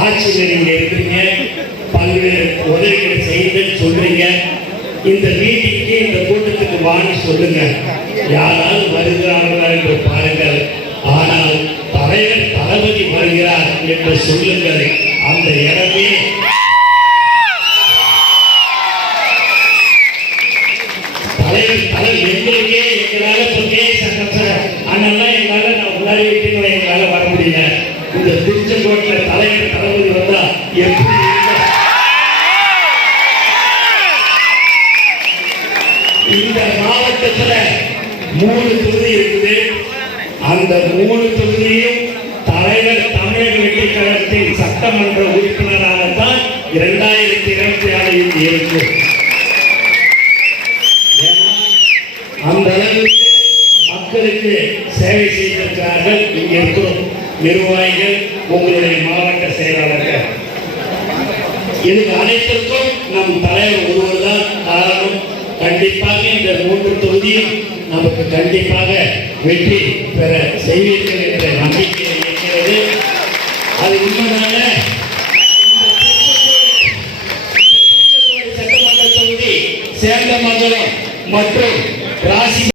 ஆட்சியில் நீங்க இருக்கிறீங்க பல்வேறு உதவிகளை செய்யுங்கன்னு சொல்றீங்க இந்த மீட்டிங்க்கு இந்த கூட்டத்துக்கு வான்னு சொல்லுங்க யாராவது வருகிறார்களா என்று பாருங்கள். ஆனால் தலைவர் தளபதி வருகிறார் என்று சொல்லுங்கள். அந்த இடமே எங்களுக்கே எங்களால பொண்ணே சட்டத்தை அண்ணெல்லாம் எங்களால நான் உள்ளாரி வீட்டுக்குள்ள எங்களால வர முடியல. இந்த திருச்செங்கோட்டில் தலைவர் தளபதி வந்தா எப்படி இந்த மாவட்டத்துல மூணு தொகுதி இருக்குது. அந்த மூணு தொகுதியும் தலைவர் தமிழக வெற்றி கழகத்தின் சட்டமன்ற உறுப்பினராகத்தான் இரண்டாயிரத்தி இருபத்தி ஆறில் இருக்கும் ஏன்னா, அந்த அளவுக்கு மக்களுக்கு சேவை செய்திருக்கிறார்கள். இங்கே இருக்கும் நிர்வாகிகள் உங்களுடைய மாவட்ட செயலாளர்கள். இதுக்கு அனைத்திற்கும் நம் தலைவர் ஒருவர் தான் காரணம். கண்டிப்பாக இந்த மூன்று தொகுதியும் நமக்கு கண்டிப்பாக வெற்றி பெற செய்வீர்கள் என்ற நம்பிக்கை இருக்கிறது. அது உண்மைதான? இந்த திருச்செங்கோடு- சட்டமன்ற தொகுதி மற்றும் రాశి